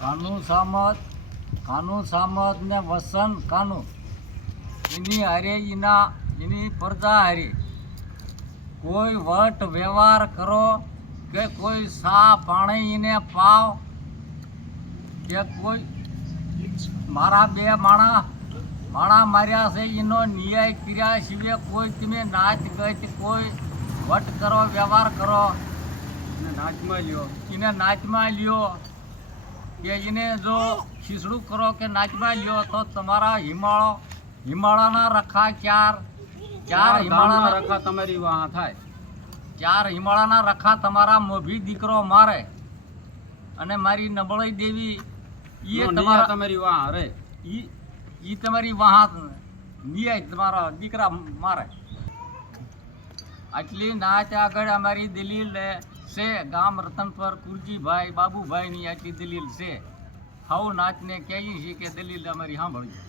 કાનુ સામત ને વસન કાનુ એની હારે એની પ્રજા હારે કોઈ વટ વ્યવહાર કરો કે કોઈ સા પાણી એને પાવ કે કોઈ મારા બે માણા માર્યા છે એનો ન્યાય કર્યા સિવાય કોઈ તમે નાચ ગત કોઈ વટ કરો વ્યવહાર કરો એને નાચમાં લ્યો કે એને જો ખીસડું કરો કે નાચમાં લ્યો તો તમારા હિમાળાના રખા ચાર હિમાળાના રખા તમારી વાહ થાય. 4 હિમાળાના રખા તમારા મોભી દીકરો મારે અને મારી નબળી દેવી એ તમારી વાહ રે ઈ તમારી વાહ નિયાય તમારા દીકરા મારે. આટલી નાચ આગળ અમારી દલીલ છે. ગામ રતનપર કુરજીભાઈ બાબુભાઈની આટલી દલીલ છે. હાઉ નાચને કહીએ છીએ કે દલીલ અમારી સાંભળજો.